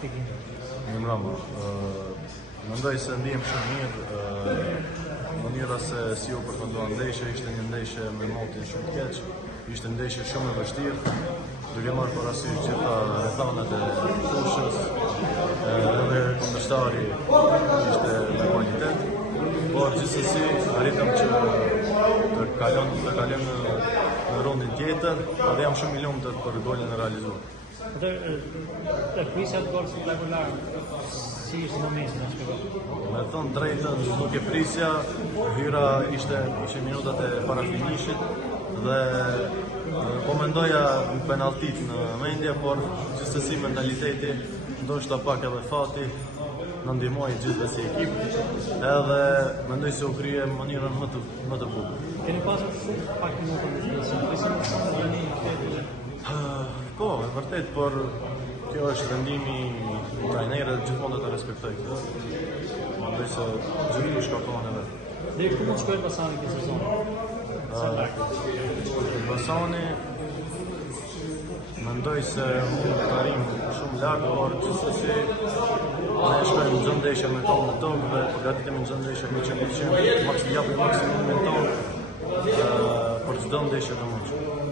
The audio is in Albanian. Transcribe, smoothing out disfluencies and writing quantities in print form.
praktikim? Mirë, mendoj se ndihem shumë mirë. Mënyra se si u përfundua ndeshja ishte një ndeshje me motin shumë të keq, ishte ndeshje shumë e vështirë, duke marrë parasysh gjitha rrethanat e fushës, edhe kundërshtari ishte me kvalitet, por gjithsesi arritëm që të kalojmë në rondin tjetër, dhe jam shumë i lumtur për golin e realizuar. Të prisja të golë spektakular, si ishte momentin e shpjegon? Me thënë drejtën, nuk e prisja, hyra ishte minutat e parafinishit dhe po mendoja në penaltit në mendje, por gjithsesi mentaliteti, ndoshta pak edhe fati, në ndihmoi gjithë si ekip, edhe mendoj se u krye në mënyrën më të bukur. Keni pasur shumë pak minuta në gjithë, Po, e vërtet, por kjo është vendimi i trajnerit, gjithmonë të respektoj këtë. Mendoj se gjithmonë shkakton edhe. Deri ku mund shkojë Basani këtë sezon? Basani mendoj se mund të arrijmë shumë lart, por gjithsesi ne shkojmë në çdo ndeshje me tonë në tokë dhe përgatitemi në çdo ndeshje me 100%, japim maksimumin tonë për çdo ndeshje të mundshme.